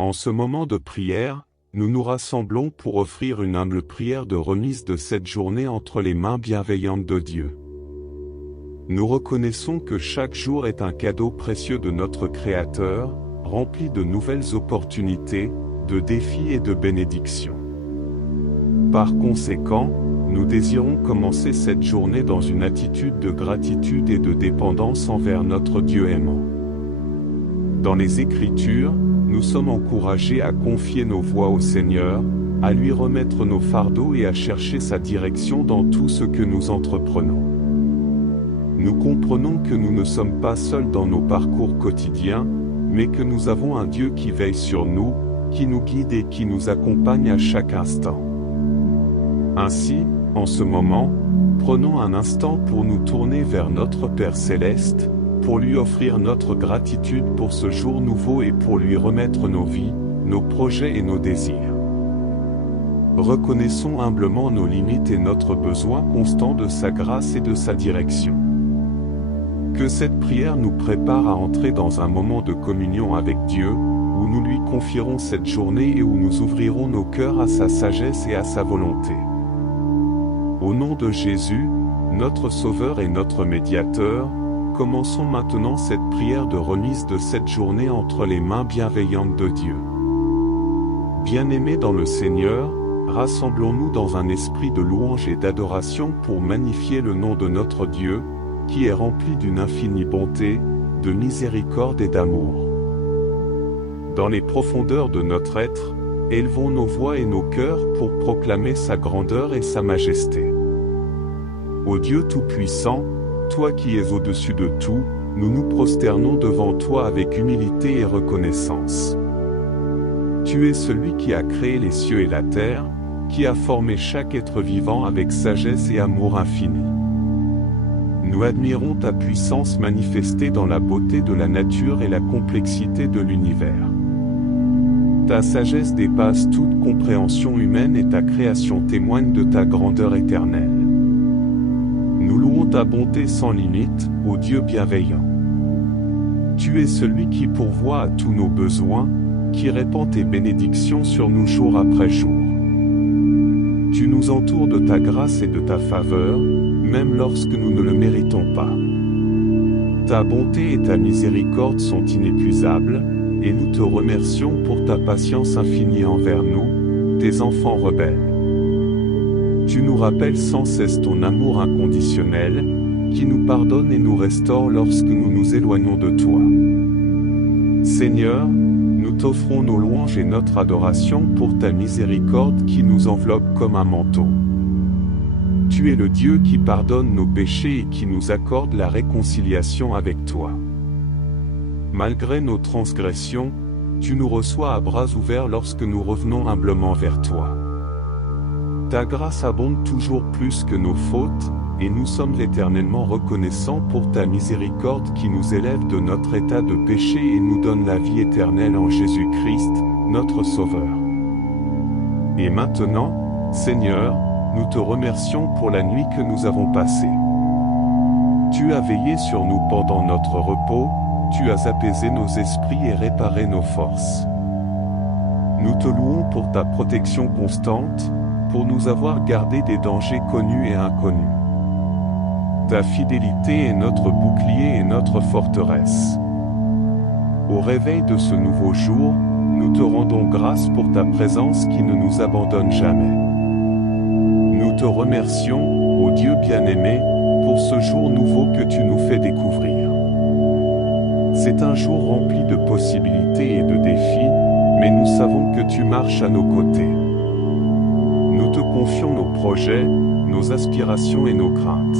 En ce moment de prière, nous nous rassemblons pour offrir une humble prière de remise de cette journée entre les mains bienveillantes de Dieu. Nous reconnaissons que chaque jour est un cadeau précieux de notre Créateur, rempli de nouvelles opportunités, de défis et de bénédictions. Par conséquent, nous désirons commencer cette journée dans une attitude de gratitude et de dépendance envers notre Dieu aimant. Dans les Écritures, nous sommes encouragés à confier nos voies au Seigneur, à lui remettre nos fardeaux et à chercher sa direction dans tout ce que nous entreprenons. Nous comprenons que nous ne sommes pas seuls dans nos parcours quotidiens, mais que nous avons un Dieu qui veille sur nous, qui nous guide et qui nous accompagne à chaque instant. Ainsi, en ce moment, prenons un instant pour nous tourner vers notre Père Céleste, pour lui offrir notre gratitude pour ce jour nouveau et pour lui remettre nos vies, nos projets et nos désirs. Reconnaissons humblement nos limites et notre besoin constant de sa grâce et de sa direction. Que cette prière nous prépare à entrer dans un moment de communion avec Dieu, où nous lui confierons cette journée et où nous ouvrirons nos cœurs à sa sagesse et à sa volonté. Au nom de Jésus, notre Sauveur et notre Médiateur, commençons maintenant cette prière de remise de cette journée entre les mains bienveillantes de Dieu. Bien-aimés dans le Seigneur, rassemblons-nous dans un esprit de louange et d'adoration pour magnifier le nom de notre Dieu, qui est rempli d'une infinie bonté, de miséricorde et d'amour. Dans les profondeurs de notre être, élevons nos voix et nos cœurs pour proclamer sa grandeur et sa majesté. Ô Dieu Tout-Puissant, toi qui es au-dessus de tout, nous nous prosternons devant toi avec humilité et reconnaissance. Tu es celui qui a créé les cieux et la terre, qui a formé chaque être vivant avec sagesse et amour infini. Nous admirons ta puissance manifestée dans la beauté de la nature et la complexité de l'univers. Ta sagesse dépasse toute compréhension humaine et ta création témoigne de ta grandeur éternelle. Nous louons ta bonté sans limite, ô Dieu bienveillant. Tu es celui qui pourvoit à tous nos besoins, qui répand tes bénédictions sur nous jour après jour. Tu nous entoures de ta grâce et de ta faveur, même lorsque nous ne le méritons pas. Ta bonté et ta miséricorde sont inépuisables, et nous te remercions pour ta patience infinie envers nous, tes enfants rebelles. Tu nous rappelles sans cesse ton amour inconditionnel, qui nous pardonne et nous restaure lorsque nous nous éloignons de toi. Seigneur, nous t'offrons nos louanges et notre adoration pour ta miséricorde qui nous enveloppe comme un manteau. Tu es le Dieu qui pardonne nos péchés et qui nous accorde la réconciliation avec toi. Malgré nos transgressions, tu nous reçois à bras ouverts lorsque nous revenons humblement vers toi. Ta grâce abonde toujours plus que nos fautes, et nous sommes éternellement reconnaissants pour ta miséricorde qui nous élève de notre état de péché et nous donne la vie éternelle en Jésus-Christ, notre Sauveur. Et maintenant, Seigneur, nous te remercions pour la nuit que nous avons passée. Tu as veillé sur nous pendant notre repos, tu as apaisé nos esprits et réparé nos forces. Nous te louons pour ta protection constante, pour nous avoir gardés des dangers connus et inconnus. Ta fidélité est notre bouclier et notre forteresse. Au réveil de ce nouveau jour, nous te rendons grâce pour ta présence qui ne nous abandonne jamais. Nous te remercions, ô Dieu bien-aimé, pour ce jour nouveau que tu nous fais découvrir. C'est un jour rempli de possibilités et de défis, mais nous savons que tu marches à nos côtés. Nous te confions nos projets, nos aspirations et nos craintes.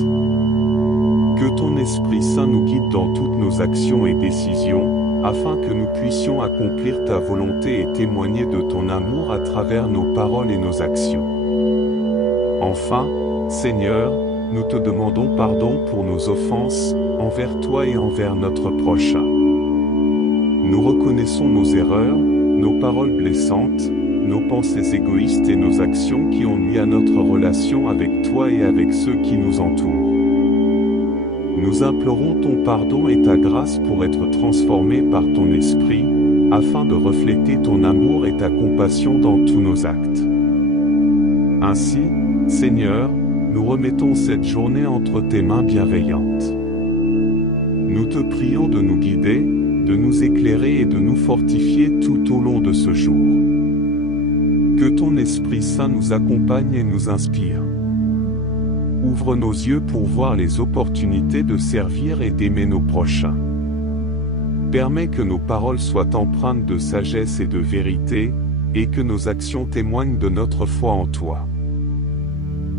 Que ton Esprit Saint nous guide dans toutes nos actions et décisions, afin que nous puissions accomplir ta volonté et témoigner de ton amour à travers nos paroles et nos actions. Enfin, Seigneur, nous te demandons pardon pour nos offenses, envers toi et envers notre prochain. Nous reconnaissons nos erreurs, nos paroles blessantes, nos pensées égoïstes et nos actions qui ont nui à notre relation avec toi et avec ceux qui nous entourent. Nous implorons ton pardon et ta grâce pour être transformés par ton esprit, afin de refléter ton amour et ta compassion dans tous nos actes. Ainsi, Seigneur, nous remettons cette journée entre tes mains bienveillantes. Nous te prions de nous guider, de nous éclairer et de nous fortifier tout au long de ce jour. Que ton Esprit Saint nous accompagne et nous inspire. Ouvre nos yeux pour voir les opportunités de servir et d'aimer nos prochains. Permets que nos paroles soient empreintes de sagesse et de vérité, et que nos actions témoignent de notre foi en toi.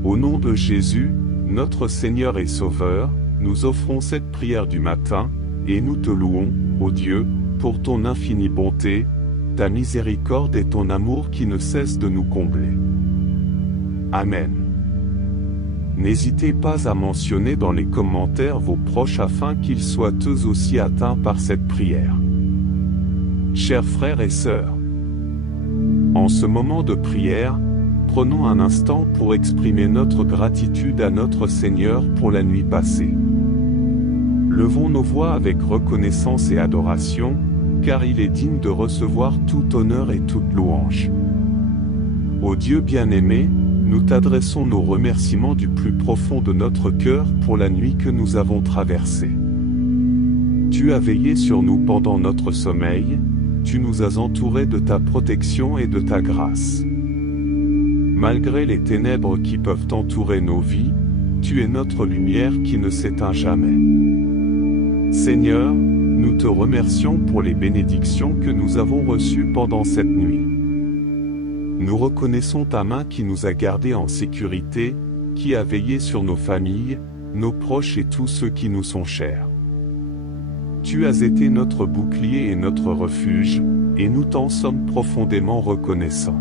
Au nom de Jésus, notre Seigneur et Sauveur, nous offrons cette prière du matin, et nous te louons, ô Dieu, pour ton infinie bonté, ta miséricorde et ton amour qui ne cessent de nous combler. Amen. N'hésitez pas à mentionner dans les commentaires vos proches afin qu'ils soient eux aussi atteints par cette prière. Chers frères et sœurs, en ce moment de prière, prenons un instant pour exprimer notre gratitude à notre Seigneur pour la nuit passée. Levons nos voix avec reconnaissance et adoration, car il est digne de recevoir tout honneur et toute louange. Ô Dieu bien-aimé, nous t'adressons nos remerciements du plus profond de notre cœur pour la nuit que nous avons traversée. Tu as veillé sur nous pendant notre sommeil, tu nous as entourés de ta protection et de ta grâce. Malgré les ténèbres qui peuvent entourer nos vies, tu es notre lumière qui ne s'éteint jamais. Seigneur, nous te remercions pour les bénédictions que nous avons reçues pendant cette nuit. Nous reconnaissons ta main qui nous a gardés en sécurité, qui a veillé sur nos familles, nos proches et tous ceux qui nous sont chers. Tu as été notre bouclier et notre refuge, et nous t'en sommes profondément reconnaissants.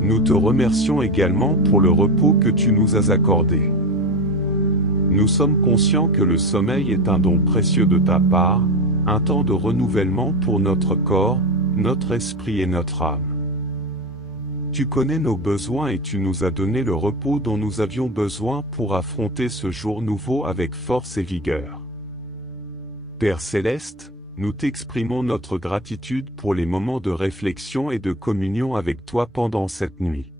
Nous te remercions également pour le repos que tu nous as accordé. Nous sommes conscients que le sommeil est un don précieux de ta part, un temps de renouvellement pour notre corps, notre esprit et notre âme. Tu connais nos besoins et tu nous as donné le repos dont nous avions besoin pour affronter ce jour nouveau avec force et vigueur. Père Céleste, nous t'exprimons notre gratitude pour les moments de réflexion et de communion avec toi pendant cette nuit.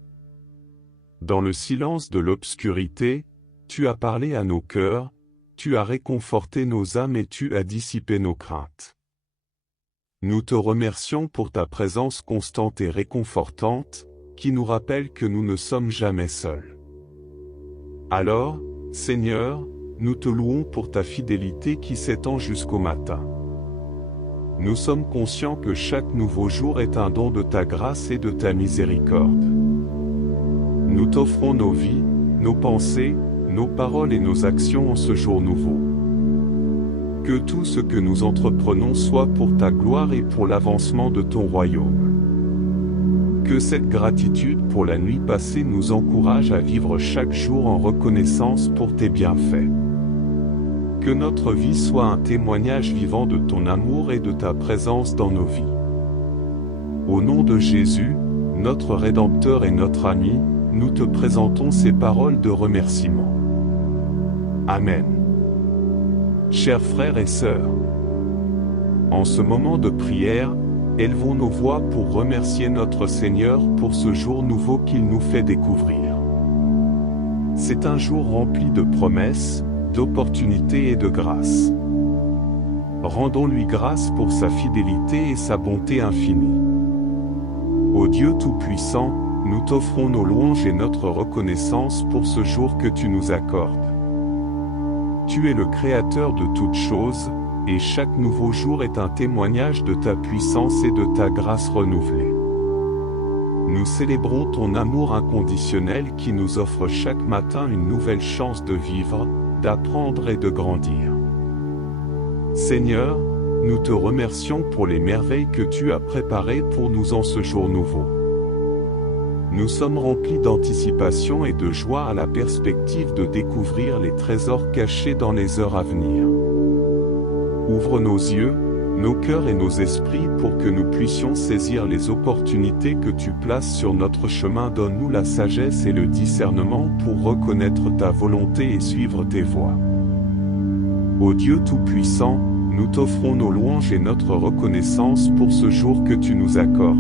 Dans le silence de l'obscurité, tu as parlé à nos cœurs, tu as réconforté nos âmes et tu as dissipé nos craintes. Nous te remercions pour ta présence constante et réconfortante, qui nous rappelle que nous ne sommes jamais seuls. Alors, Seigneur, nous te louons pour ta fidélité qui s'étend jusqu'au matin. Nous sommes conscients que chaque nouveau jour est un don de ta grâce et de ta miséricorde. Nous t'offrons nos vies, nos pensées, nos paroles et nos actions en ce jour nouveau. Que tout ce que nous entreprenons soit pour ta gloire et pour l'avancement de ton royaume. Que cette gratitude pour la nuit passée nous encourage à vivre chaque jour en reconnaissance pour tes bienfaits. Que notre vie soit un témoignage vivant de ton amour et de ta présence dans nos vies. Au nom de Jésus, notre Rédempteur et notre ami, nous te présentons ces paroles de remerciement. Amen. Chers frères et sœurs, en ce moment de prière, élevons nos voix pour remercier notre Seigneur pour ce jour nouveau qu'il nous fait découvrir. C'est un jour rempli de promesses, d'opportunités et de grâce. Rendons-lui grâce pour sa fidélité et sa bonté infinie. Ô Dieu Tout-Puissant, nous t'offrons nos louanges et notre reconnaissance pour ce jour que tu nous accordes. Tu es le Créateur de toutes choses, et chaque nouveau jour est un témoignage de ta puissance et de ta grâce renouvelée. Nous célébrons ton amour inconditionnel qui nous offre chaque matin une nouvelle chance de vivre, d'apprendre et de grandir. Seigneur, nous te remercions pour les merveilles que tu as préparées pour nous en ce jour nouveau. Nous sommes remplis d'anticipation et de joie à la perspective de découvrir les trésors cachés dans les heures à venir. Ouvre nos yeux, nos cœurs et nos esprits pour que nous puissions saisir les opportunités que tu places sur notre chemin. Donne-nous la sagesse et le discernement pour reconnaître ta volonté et suivre tes voies. Ô Dieu Tout-Puissant, nous t'offrons nos louanges et notre reconnaissance pour ce jour que tu nous accordes.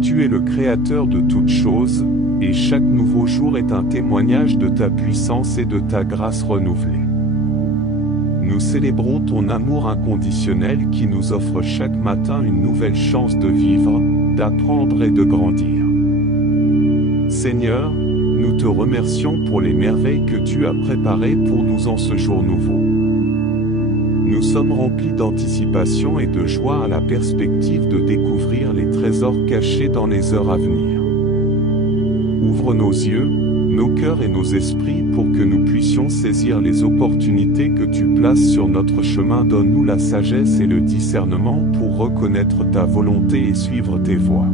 Tu es le Créateur de toutes choses, et chaque nouveau jour est un témoignage de ta puissance et de ta grâce renouvelée. Nous célébrons ton amour inconditionnel qui nous offre chaque matin une nouvelle chance de vivre, d'apprendre et de grandir. Seigneur, nous te remercions pour les merveilles que tu as préparées pour nous en ce jour nouveau. Nous sommes remplis d'anticipation et de joie à la perspective de découvrir les trésors cachés dans les heures à venir. Ouvre nos yeux, nos cœurs et nos esprits pour que nous puissions saisir les opportunités que tu places sur notre chemin. Donne-nous la sagesse et le discernement pour reconnaître ta volonté et suivre tes voies.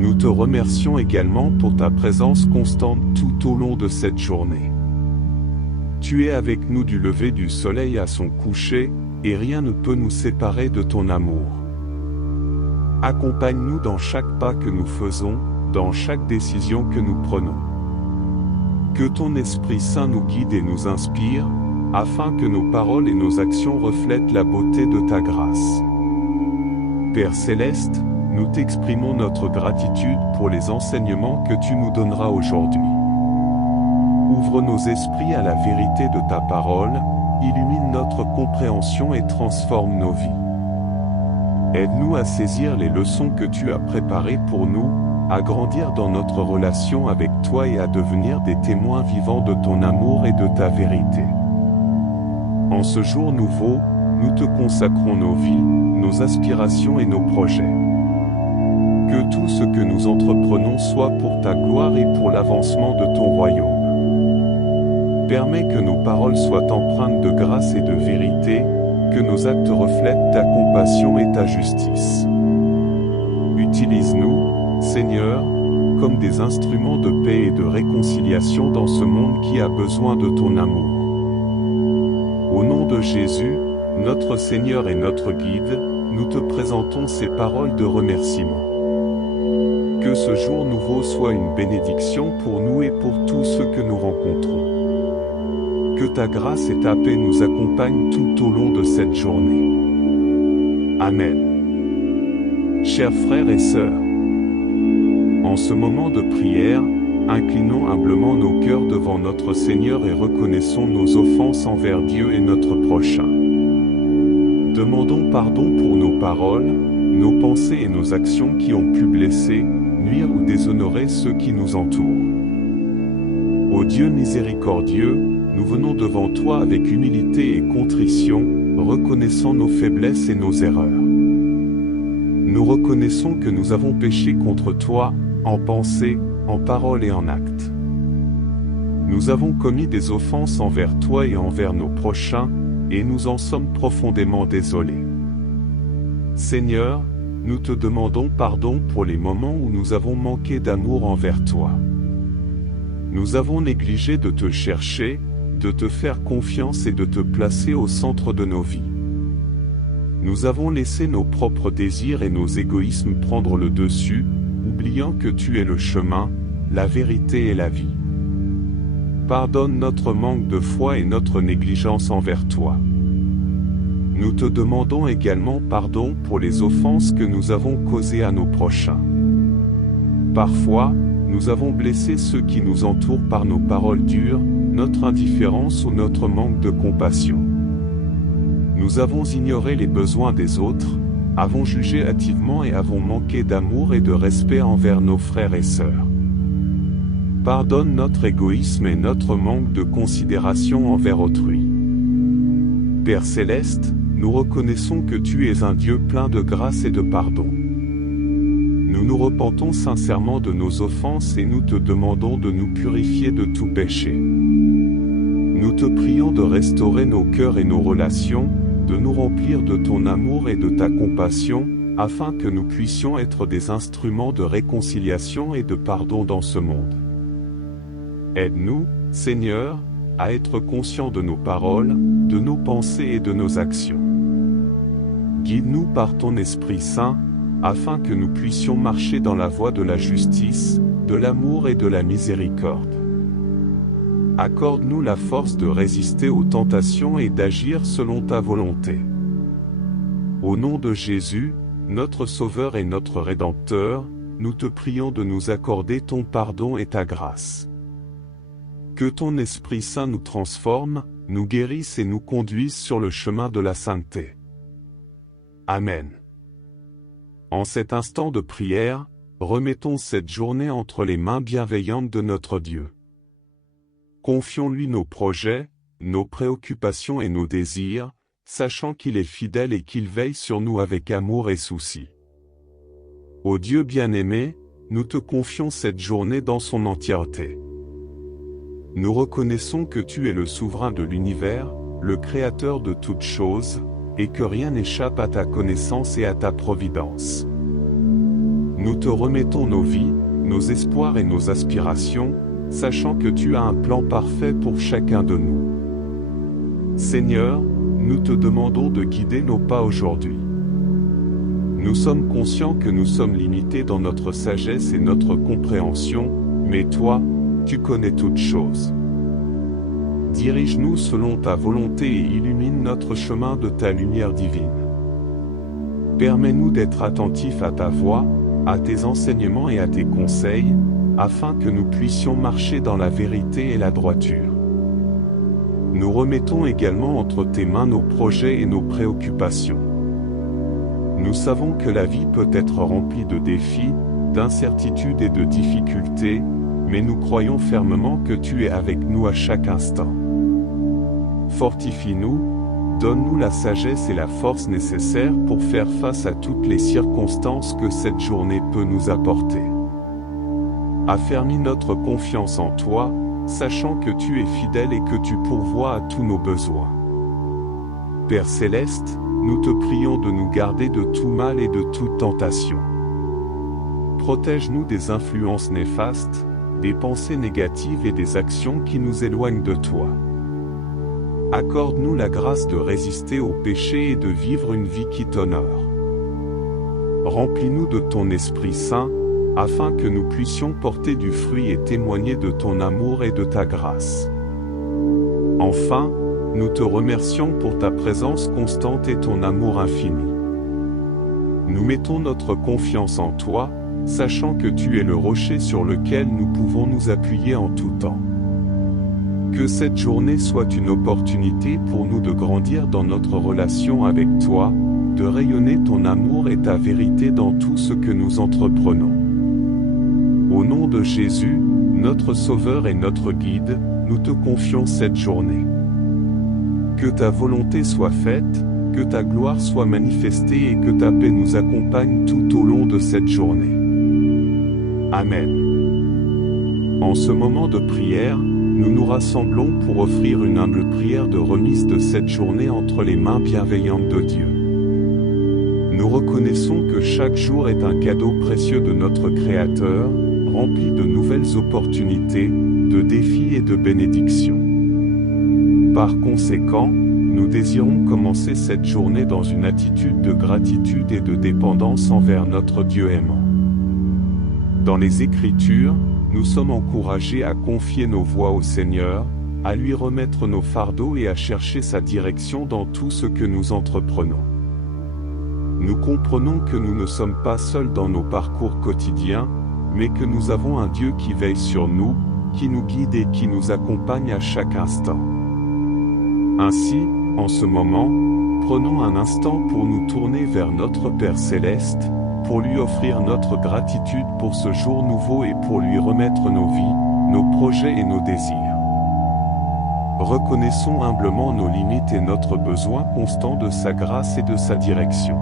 Nous te remercions également pour ta présence constante tout au long de cette journée. Tu es avec nous du lever du soleil à son coucher, et rien ne peut nous séparer de ton amour. Accompagne-nous dans chaque pas que nous faisons, dans chaque décision que nous prenons. Que ton Esprit Saint nous guide et nous inspire, afin que nos paroles et nos actions reflètent la beauté de ta grâce. Père Céleste, nous t'exprimons notre gratitude pour les enseignements que tu nous donneras aujourd'hui. Ouvre nos esprits à la vérité de ta parole, illumine notre compréhension et transforme nos vies. Aide-nous à saisir les leçons que tu as préparées pour nous, à grandir dans notre relation avec toi et à devenir des témoins vivants de ton amour et de ta vérité. En ce jour nouveau, nous te consacrons nos vies, nos aspirations et nos projets. Que tout ce que nous entreprenons soit pour ta gloire et pour l'avancement de ton royaume. Permets que nos paroles soient empreintes de grâce et de vérité, que nos actes reflètent ta compassion et ta justice. Utilise-nous, Seigneur, comme des instruments de paix et de réconciliation dans ce monde qui a besoin de ton amour. Au nom de Jésus, notre Seigneur et notre Guide, nous te présentons ces paroles de remerciement. Que ce jour nouveau soit une bénédiction pour nous et pour tous ceux que nous rencontrons. Que ta grâce et ta paix nous accompagnent tout au long de cette journée. Amen. Chers frères et sœurs, en ce moment de prière, inclinons humblement nos cœurs devant notre Seigneur et reconnaissons nos offenses envers Dieu et notre prochain. Demandons pardon pour nos paroles, nos pensées et nos actions qui ont pu blesser, nuire ou déshonorer ceux qui nous entourent. Ô Dieu miséricordieux, nous venons devant toi avec humilité et contrition, reconnaissant nos faiblesses et nos erreurs. Nous reconnaissons que nous avons péché contre toi, en pensée, en parole et en acte. Nous avons commis des offenses envers toi et envers nos prochains, et nous en sommes profondément désolés. Seigneur, nous te demandons pardon pour les moments où nous avons manqué d'amour envers toi. Nous avons négligé de te chercher, de te faire confiance et de te placer au centre de nos vies. Nous avons laissé nos propres désirs et nos égoïsmes prendre le dessus, oubliant que tu es le chemin, la vérité et la vie. Pardonne notre manque de foi et notre négligence envers toi. Nous te demandons également pardon pour les offenses que nous avons causées à nos prochains. Parfois, nous avons blessé ceux qui nous entourent par nos paroles dures, notre indifférence ou notre manque de compassion. Nous avons ignoré les besoins des autres, avons jugé hâtivement et avons manqué d'amour et de respect envers nos frères et sœurs. Pardonne notre égoïsme et notre manque de considération envers autrui. Père Céleste, nous reconnaissons que tu es un Dieu plein de grâce et de pardon. Nous nous repentons sincèrement de nos offenses et nous te demandons de nous purifier de tout péché. Nous te prions de restaurer nos cœurs et nos relations, de nous remplir de ton amour et de ta compassion, afin que nous puissions être des instruments de réconciliation et de pardon dans ce monde. Aide-nous, Seigneur, à être conscients de nos paroles, de nos pensées et de nos actions. Guide-nous par ton Esprit Saint, afin que nous puissions marcher dans la voie de la justice, de l'amour et de la miséricorde. Accorde-nous la force de résister aux tentations et d'agir selon ta volonté. Au nom de Jésus, notre Sauveur et notre Rédempteur, nous te prions de nous accorder ton pardon et ta grâce. Que ton Esprit Saint nous transforme, nous guérisse et nous conduise sur le chemin de la sainteté. Amen. En cet instant de prière, remettons cette journée entre les mains bienveillantes de notre Dieu. Confions-lui nos projets, nos préoccupations et nos désirs, sachant qu'il est fidèle et qu'il veille sur nous avec amour et souci. Ô Dieu bien-aimé, nous te confions cette journée dans son entièreté. Nous reconnaissons que tu es le souverain de l'univers, le créateur de toutes choses, et que rien n'échappe à ta connaissance et à ta providence. Nous te remettons nos vies, nos espoirs et nos aspirations, sachant que tu as un plan parfait pour chacun de nous. Seigneur, nous te demandons de guider nos pas aujourd'hui. Nous sommes conscients que nous sommes limités dans notre sagesse et notre compréhension, mais toi, tu connais toutes choses. Dirige-nous selon ta volonté et illumine notre chemin de ta lumière divine. Permets-nous d'être attentifs à ta voix, à tes enseignements et à tes conseils, afin que nous puissions marcher dans la vérité et la droiture. Nous remettons également entre tes mains nos projets et nos préoccupations. Nous savons que la vie peut être remplie de défis, d'incertitudes et de difficultés, mais nous croyons fermement que tu es avec nous à chaque instant. Fortifie-nous, donne-nous la sagesse et la force nécessaires pour faire face à toutes les circonstances que cette journée peut nous apporter. Affermis notre confiance en toi, sachant que tu es fidèle et que tu pourvois à tous nos besoins. Père céleste, nous te prions de nous garder de tout mal et de toute tentation. Protège-nous des influences néfastes, des pensées négatives et des actions qui nous éloignent de toi. Accorde-nous la grâce de résister au péché et de vivre une vie qui t'honore. Remplis-nous de ton Esprit Saint, afin que nous puissions porter du fruit et témoigner de ton amour et de ta grâce. Enfin, nous te remercions pour ta présence constante et ton amour infini. Nous mettons notre confiance en toi, sachant que tu es le rocher sur lequel nous pouvons nous appuyer en tout temps. Que cette journée soit une opportunité pour nous de grandir dans notre relation avec toi, de rayonner ton amour et ta vérité dans tout ce que nous entreprenons. Au nom de Jésus, notre Sauveur et notre Guide, nous te confions cette journée. Que ta volonté soit faite, que ta gloire soit manifestée et que ta paix nous accompagne tout au long de cette journée. Amen. En ce moment de prière, nous nous rassemblons pour offrir une humble prière de remise de cette journée entre les mains bienveillantes de Dieu. Nous reconnaissons que chaque jour est un cadeau précieux de notre Créateur, rempli de nouvelles opportunités, de défis et de bénédictions. Par conséquent, nous désirons commencer cette journée dans une attitude de gratitude et de dépendance envers notre Dieu aimant. Dans les Écritures, nous sommes encouragés à confier nos voies au Seigneur, à lui remettre nos fardeaux et à chercher sa direction dans tout ce que nous entreprenons. Nous comprenons que nous ne sommes pas seuls dans nos parcours quotidiens, mais que nous avons un Dieu qui veille sur nous, qui nous guide et qui nous accompagne à chaque instant. Ainsi, en ce moment, prenons un instant pour nous tourner vers notre Père Céleste, pour lui offrir notre gratitude pour ce jour nouveau et pour lui remettre nos vies, nos projets et nos désirs. Reconnaissons humblement nos limites et notre besoin constant de sa grâce et de sa direction.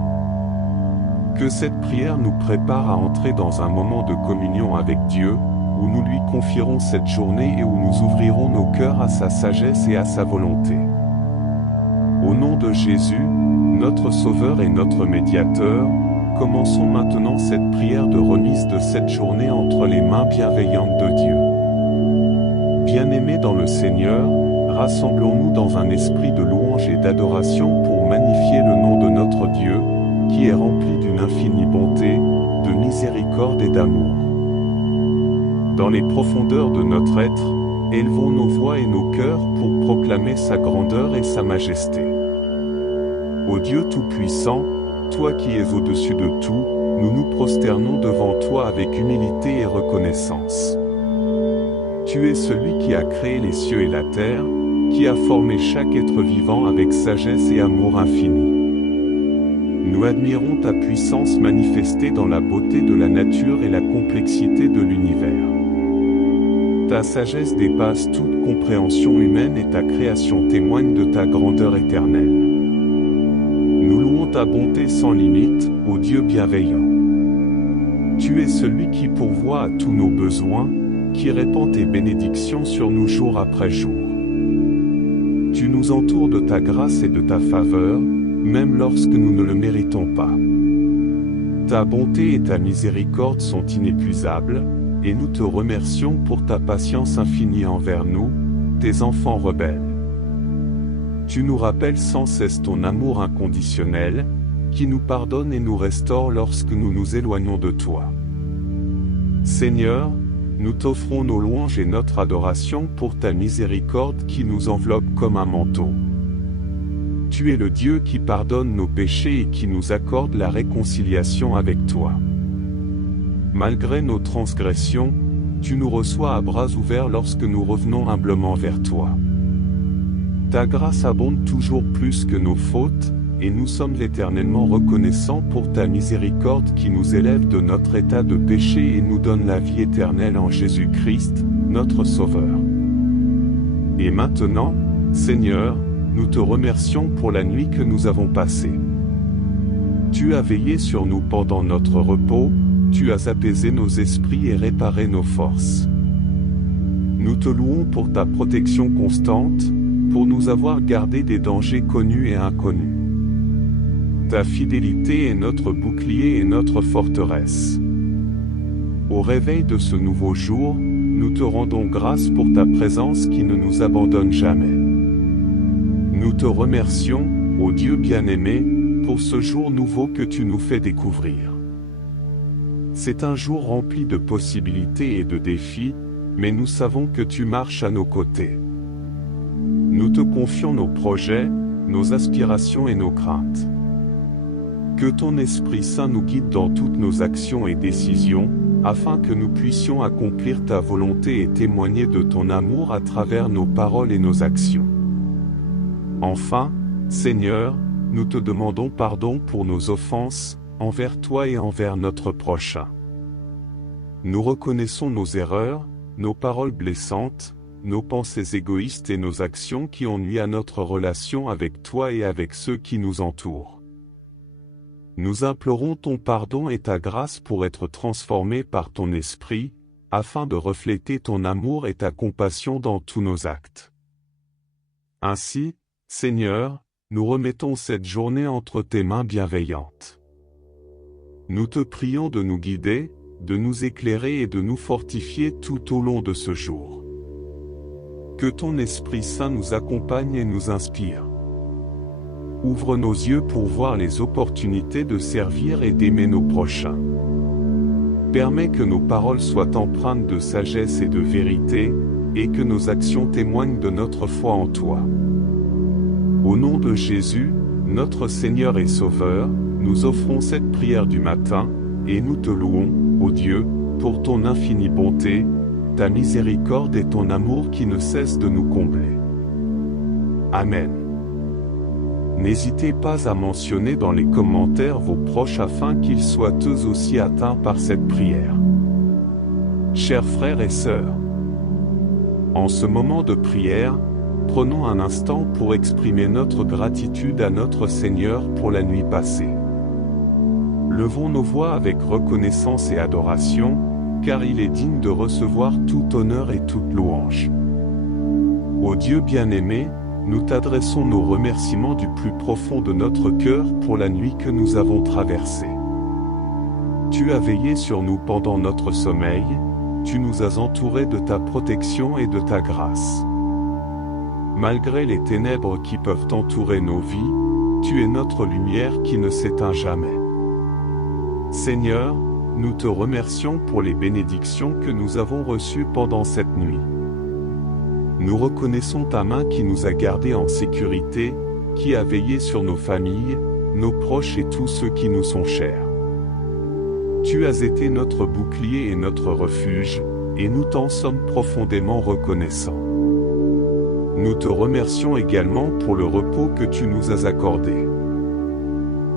Que cette prière nous prépare à entrer dans un moment de communion avec Dieu, où nous lui confierons cette journée et où nous ouvrirons nos cœurs à sa sagesse et à sa volonté. Au nom de Jésus, notre Sauveur et notre Médiateur, commençons maintenant cette prière de remise de cette journée entre les mains bienveillantes de Dieu. Bien-aimés dans le Seigneur, rassemblons-nous dans un esprit de louange et d'adoration pour magnifier le nom de notre Dieu, qui est rempli d'une infinie bonté, de miséricorde et d'amour. Dans les profondeurs de notre être, Élevons nos voix et nos cœurs pour proclamer sa grandeur et sa majesté. Ô Dieu Tout-Puissant, toi qui es au-dessus de tout, nous nous prosternons devant toi avec humilité et reconnaissance. Tu es celui qui a créé les cieux et la terre, qui a formé chaque être vivant avec sagesse et amour infini. Nous admirons ta puissance manifestée dans la beauté de la nature et la complexité de l'univers. Ta sagesse dépasse toute compréhension humaine et ta création témoigne de ta grandeur éternelle. Nous louons ta bonté sans limite, ô Dieu bienveillant. Tu es celui qui pourvoit à tous nos besoins, qui répand tes bénédictions sur nous jour après jour. Tu nous entoures de ta grâce et de ta faveur, même lorsque nous ne le méritons pas. Ta bonté et ta miséricorde sont inépuisables, et nous te remercions pour ta patience infinie envers nous, tes enfants rebelles. Tu nous rappelles sans cesse ton amour inconditionnel, qui nous pardonne et nous restaure lorsque nous nous éloignons de toi. Seigneur, nous t'offrons nos louanges et notre adoration pour ta miséricorde qui nous enveloppe comme un manteau. Tu es le Dieu qui pardonne nos péchés et qui nous accorde la réconciliation avec toi. Malgré nos transgressions, tu nous reçois à bras ouverts lorsque nous revenons humblement vers toi. Ta grâce abonde toujours plus que nos fautes, et nous sommes éternellement reconnaissants pour ta miséricorde qui nous élève de notre état de péché et nous donne la vie éternelle en Jésus-Christ, notre Sauveur. Et maintenant, Seigneur, nous te remercions pour la nuit que nous avons passée. Tu as veillé sur nous pendant notre repos, tu as apaisé nos esprits et réparé nos forces. Nous te louons pour ta protection constante, pour nous avoir gardés des dangers connus et inconnus. Ta fidélité est notre bouclier et notre forteresse. Au réveil de ce nouveau jour, nous te rendons grâce pour ta présence qui ne nous abandonne jamais. Nous te remercions, ô Dieu bien-aimé, pour ce jour nouveau que tu nous fais découvrir. C'est un jour rempli de possibilités et de défis, mais nous savons que tu marches à nos côtés. Nous te confions nos projets, nos aspirations et nos craintes. Que ton Esprit Saint nous guide dans toutes nos actions et décisions, afin que nous puissions accomplir ta volonté et témoigner de ton amour à travers nos paroles et nos actions. Enfin, Seigneur, nous te demandons pardon pour nos offenses, envers toi et envers notre prochain. Nous reconnaissons nos erreurs, nos paroles blessantes, nos pensées égoïstes et nos actions qui ont nui à notre relation avec toi et avec ceux qui nous entourent. Nous implorons ton pardon et ta grâce pour être transformés par ton esprit, afin de refléter ton amour et ta compassion dans tous nos actes. Ainsi, Seigneur, nous remettons cette journée entre tes mains bienveillantes. Nous te prions de nous guider, de nous éclairer et de nous fortifier tout au long de ce jour. Que ton Esprit Saint nous accompagne et nous inspire. Ouvre nos yeux pour voir les opportunités de servir et d'aimer nos prochains. Permets que nos paroles soient empreintes de sagesse et de vérité, et que nos actions témoignent de notre foi en toi. Au nom de Jésus, notre Seigneur et Sauveur, nous offrons cette prière du matin, et nous te louons, ô Dieu, pour ton infinie bonté, ta miséricorde et ton amour qui ne cessent de nous combler. Amen. N'hésitez pas à mentionner dans les commentaires vos proches afin qu'ils soient eux aussi atteints par cette prière. Chers frères et sœurs, en ce moment de prière, prenons un instant pour exprimer notre gratitude à notre Seigneur pour la nuit passée. Levons nos voix avec reconnaissance et adoration, car il est digne de recevoir tout honneur et toute louange. Ô Dieu bien-aimé, nous t'adressons nos remerciements du plus profond de notre cœur pour la nuit que nous avons traversée. Tu as veillé sur nous pendant notre sommeil, tu nous as entourés de ta protection et de ta grâce. Malgré les ténèbres qui peuvent entourer nos vies, tu es notre lumière qui ne s'éteint jamais. Seigneur, nous te remercions pour les bénédictions que nous avons reçues pendant cette nuit. Nous reconnaissons ta main qui nous a gardés en sécurité, qui a veillé sur nos familles, nos proches et tous ceux qui nous sont chers. Tu as été notre bouclier et notre refuge, et nous t'en sommes profondément reconnaissants. Nous te remercions également pour le repos que tu nous as accordé.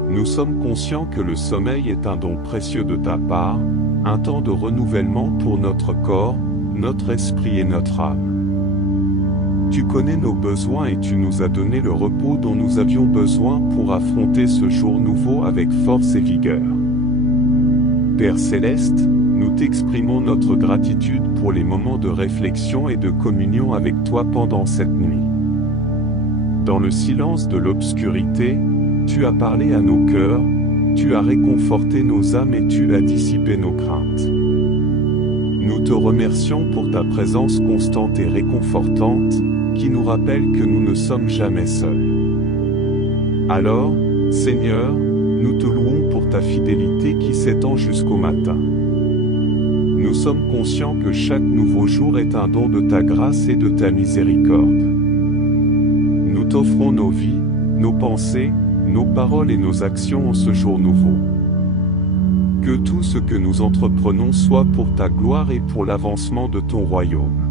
Nous sommes conscients que le sommeil est un don précieux de ta part, un temps de renouvellement pour notre corps, notre esprit et notre âme. Tu connais nos besoins et tu nous as donné le repos dont nous avions besoin pour affronter ce jour nouveau avec force et vigueur. Père Céleste, nous t'exprimons notre gratitude pour les moments de réflexion et de communion avec toi pendant cette nuit. Dans le silence de l'obscurité, tu as parlé à nos cœurs, tu as réconforté nos âmes et tu as dissipé nos craintes. Nous te remercions pour ta présence constante et réconfortante, qui nous rappelle que nous ne sommes jamais seuls. Alors, Seigneur, nous te louons pour ta fidélité qui s'étend jusqu'au matin. Nous sommes conscients que chaque nouveau jour est un don de ta grâce et de ta miséricorde. Nous t'offrons nos vies, nos pensées, nos paroles et nos actions en ce jour nouveau. Que tout ce que nous entreprenons soit pour ta gloire et pour l'avancement de ton royaume.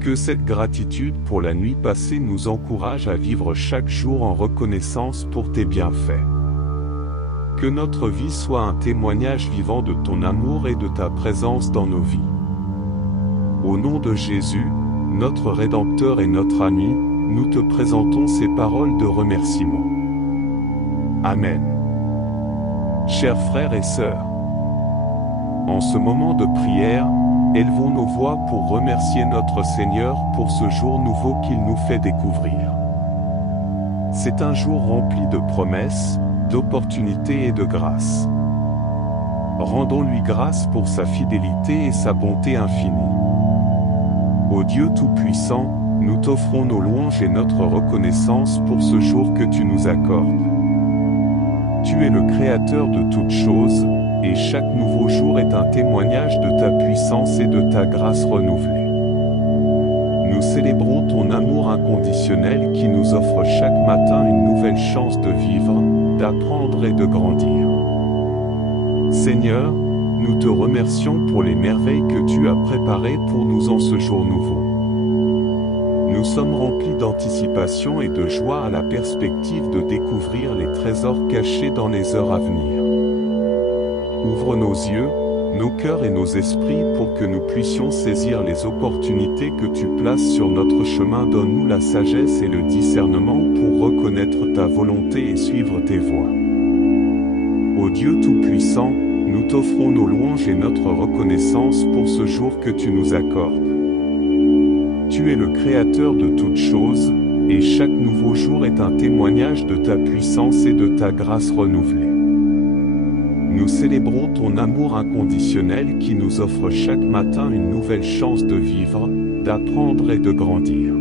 Que cette gratitude pour la nuit passée nous encourage à vivre chaque jour en reconnaissance pour tes bienfaits. Que notre vie soit un témoignage vivant de ton amour et de ta présence dans nos vies. Au nom de Jésus, notre Rédempteur et notre ami, nous te présentons ces paroles de remerciement. Amen. Chers frères et sœurs, en ce moment de prière, élevons nos voix pour remercier notre Seigneur pour ce jour nouveau qu'il nous fait découvrir. C'est un jour rempli de promesses, d'opportunités et de grâce. Rendons-lui grâce pour sa fidélité et sa bonté infinie. Ô Dieu Tout-Puissant, nous t'offrons nos louanges et notre reconnaissance pour ce jour que tu nous accordes. Tu es le Créateur de toutes choses, et chaque nouveau jour est un témoignage de ta puissance et de ta grâce renouvelée. Nous célébrons ton amour inconditionnel qui nous offre chaque matin une nouvelle chance de vivre, d'apprendre et de grandir. Seigneur, nous te remercions pour les merveilles que tu as préparées pour nous en ce jour nouveau. Nous sommes remplis d'anticipation et de joie à la perspective de découvrir les trésors cachés dans les heures à venir. Ouvre nos yeux, nos cœurs et nos esprits pour que nous puissions saisir les opportunités que tu places sur notre chemin. Donne-nous la sagesse et le discernement pour reconnaître ta volonté et suivre tes voies. Ô Dieu Tout-Puissant, nous t'offrons nos louanges et notre reconnaissance pour ce jour que tu nous accordes. Tu es le Créateur de toutes choses, et chaque nouveau jour est un témoignage de ta puissance et de ta grâce renouvelée. Nous célébrons ton amour inconditionnel qui nous offre chaque matin une nouvelle chance de vivre, d'apprendre et de grandir.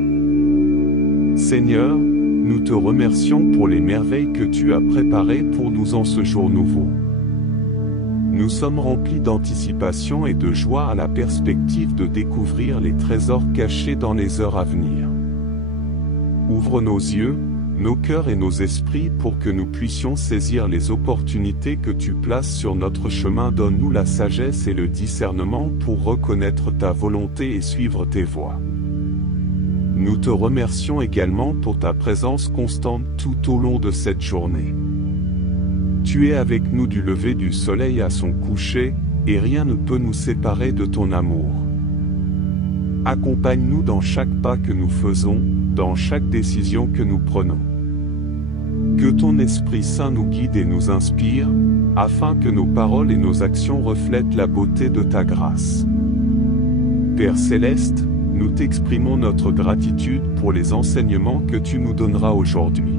Seigneur, nous te remercions pour les merveilles que tu as préparées pour nous en ce jour nouveau. Nous sommes remplis d'anticipation et de joie à la perspective de découvrir les trésors cachés dans les heures à venir. Ouvre nos yeux, nos cœurs et nos esprits pour que nous puissions saisir les opportunités que tu places sur notre chemin. Donne-nous la sagesse et le discernement pour reconnaître ta volonté et suivre tes voies. Nous te remercions également pour ta présence constante tout au long de cette journée. Tu es avec nous du lever du soleil à son coucher, et rien ne peut nous séparer de ton amour. Accompagne-nous dans chaque pas que nous faisons, dans chaque décision que nous prenons. Que ton Esprit Saint nous guide et nous inspire, afin que nos paroles et nos actions reflètent la beauté de ta grâce. Père Céleste, nous t'exprimons notre gratitude pour les enseignements que tu nous donneras aujourd'hui.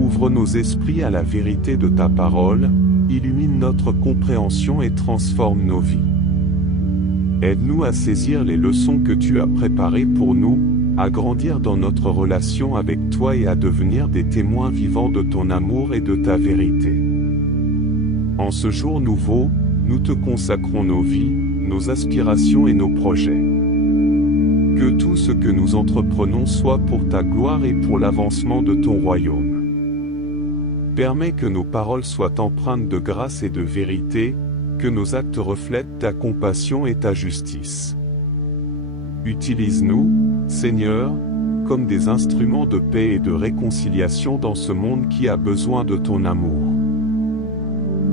Ouvre nos esprits à la vérité de ta parole, illumine notre compréhension et transforme nos vies. Aide-nous à saisir les leçons que tu as préparées pour nous, à grandir dans notre relation avec toi et à devenir des témoins vivants de ton amour et de ta vérité. En ce jour nouveau, nous te consacrons nos vies, nos aspirations et nos projets. Que tout ce que nous entreprenons soit pour ta gloire et pour l'avancement de ton royaume. Permets que nos paroles soient empreintes de grâce et de vérité, que nos actes reflètent ta compassion et ta justice. Utilise-nous, Seigneur, comme des instruments de paix et de réconciliation dans ce monde qui a besoin de ton amour.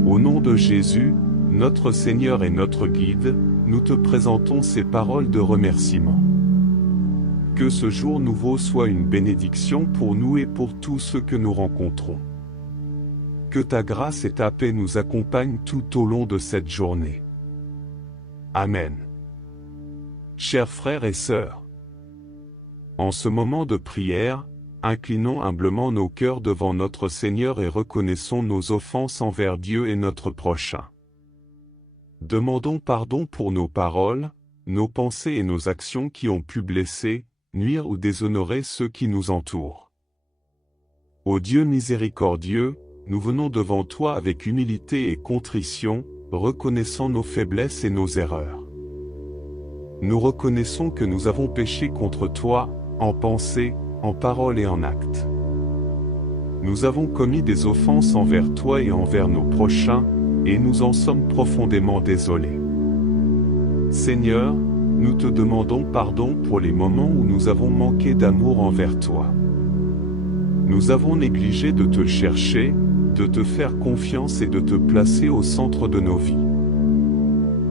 Au nom de Jésus, notre Seigneur et notre guide, nous te présentons ces paroles de remerciement. Que ce jour nouveau soit une bénédiction pour nous et pour tous ceux que nous rencontrons. Que ta grâce et ta paix nous accompagnent tout au long de cette journée. Amen. Chers frères et sœurs, en ce moment de prière, inclinons humblement nos cœurs devant notre Seigneur et reconnaissons nos offenses envers Dieu et notre prochain. Demandons pardon pour nos paroles, nos pensées et nos actions qui ont pu blesser, nuire ou déshonorer ceux qui nous entourent. Ô Dieu miséricordieux, nous venons devant toi avec humilité et contrition, reconnaissant nos faiblesses et nos erreurs. Nous reconnaissons que nous avons péché contre toi, en pensée, en parole et en acte. Nous avons commis des offenses envers toi et envers nos prochains, et nous en sommes profondément désolés. Seigneur, nous te demandons pardon pour les moments où nous avons manqué d'amour envers toi. Nous avons négligé de te chercher, de te faire confiance et de te placer au centre de nos vies.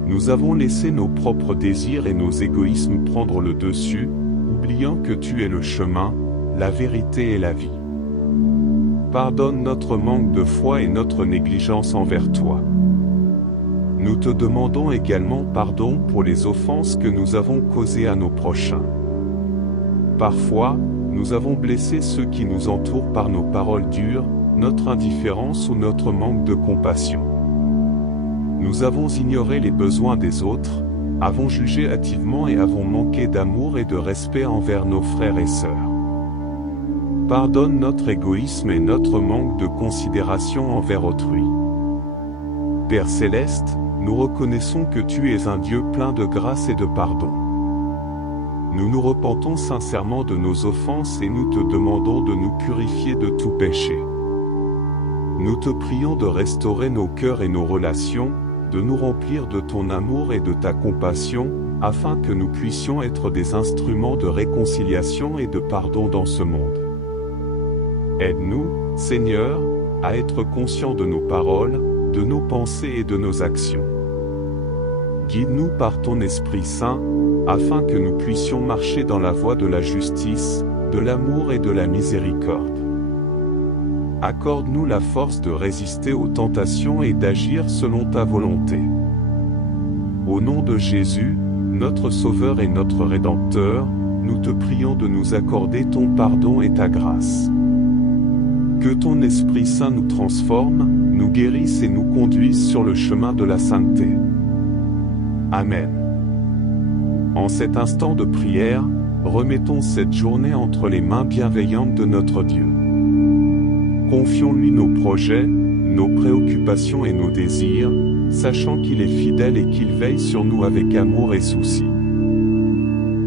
Nous avons laissé nos propres désirs et nos égoïsmes prendre le dessus, oubliant que tu es le chemin, la vérité et la vie. Pardonne notre manque de foi et notre négligence envers toi. Nous te demandons également pardon pour les offenses que nous avons causées à nos prochains. Parfois, nous avons blessé ceux qui nous entourent par nos paroles dures, notre indifférence ou notre manque de compassion. Nous avons ignoré les besoins des autres, avons jugé hâtivement et avons manqué d'amour et de respect envers nos frères et sœurs. Pardonne notre égoïsme et notre manque de considération envers autrui. Père céleste, nous reconnaissons que tu es un Dieu plein de grâce et de pardon. Nous nous repentons sincèrement de nos offenses et nous te demandons de nous purifier de tout péché. Nous te prions de restaurer nos cœurs et nos relations, de nous remplir de ton amour et de ta compassion, afin que nous puissions être des instruments de réconciliation et de pardon dans ce monde. Aide-nous, Seigneur, à être conscients de nos paroles, de nos pensées et de nos actions. Guide-nous par ton Esprit Saint, afin que nous puissions marcher dans la voie de la justice, de l'amour et de la miséricorde. Accorde-nous la force de résister aux tentations et d'agir selon ta volonté. Au nom de Jésus, notre Sauveur et notre Rédempteur, nous te prions de nous accorder ton pardon et ta grâce. Que ton Esprit Saint nous transforme, nous guérisse et nous conduise sur le chemin de la sainteté. Amen. En cet instant de prière, remettons cette journée entre les mains bienveillantes de notre Dieu. Confions-lui nos projets, nos préoccupations et nos désirs, sachant qu'il est fidèle et qu'il veille sur nous avec amour et souci.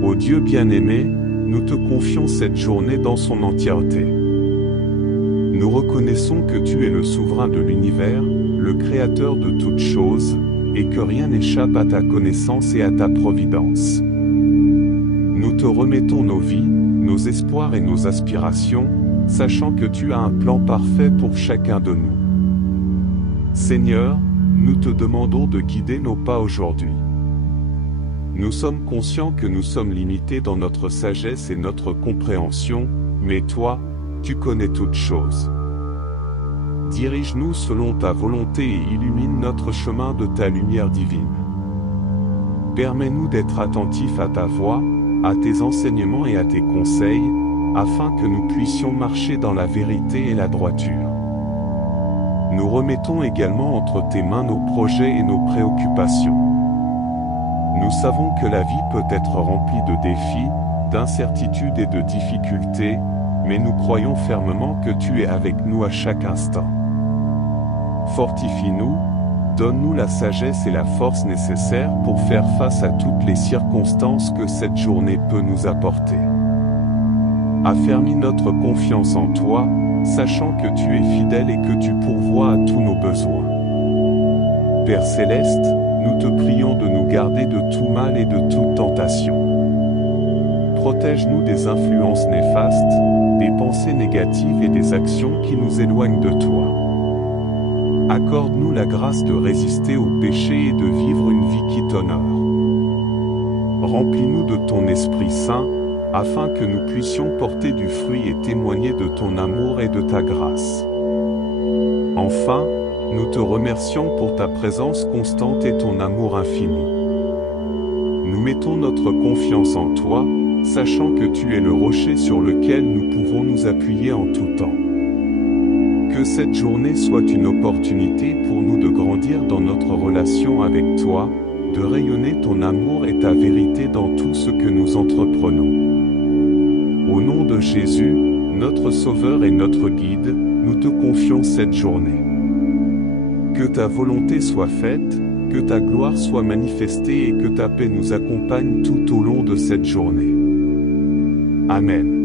Ô Dieu bien-aimé, nous te confions cette journée dans son entièreté. Nous reconnaissons que tu es le souverain de l'univers, le créateur de toutes choses, et que rien n'échappe à ta connaissance et à ta providence. Nous te remettons nos vies, nos espoirs et nos aspirations, sachant que tu as un plan parfait pour chacun de nous. Seigneur, nous te demandons de guider nos pas aujourd'hui. Nous sommes conscients que nous sommes limités dans notre sagesse et notre compréhension, mais toi, tu connais toutes choses. Dirige-nous selon ta volonté et illumine notre chemin de ta lumière divine. Permets-nous d'être attentifs à ta voix, à tes enseignements et à tes conseils, afin que nous puissions marcher dans la vérité et la droiture. Nous remettons également entre tes mains nos projets et nos préoccupations. Nous savons que la vie peut être remplie de défis, d'incertitudes et de difficultés, mais nous croyons fermement que tu es avec nous à chaque instant. Fortifie-nous, donne-nous la sagesse et la force nécessaires pour faire face à toutes les circonstances que cette journée peut nous apporter. Affermis notre confiance en toi, sachant que tu es fidèle et que tu pourvois à tous nos besoins. Père céleste, nous te prions de nous garder de tout mal et de toute tentation. Protège-nous des influences néfastes, des pensées négatives et des actions qui nous éloignent de toi. Accorde-nous la grâce de résister au péché et de vivre une vie qui t'honore. Remplis-nous de ton Esprit Saint, afin que nous puissions porter du fruit et témoigner de ton amour et de ta grâce. Enfin, nous te remercions pour ta présence constante et ton amour infini. Nous mettons notre confiance en toi, sachant que tu es le rocher sur lequel nous pouvons nous appuyer en tout temps. Que cette journée soit une opportunité pour nous de grandir dans notre relation avec toi, de rayonner ton amour et ta vérité dans tout ce que nous entreprenons. Au nom de Jésus, notre Sauveur et notre Guide, nous te confions cette journée. Que ta volonté soit faite, que ta gloire soit manifestée et que ta paix nous accompagne tout au long de cette journée. Amen.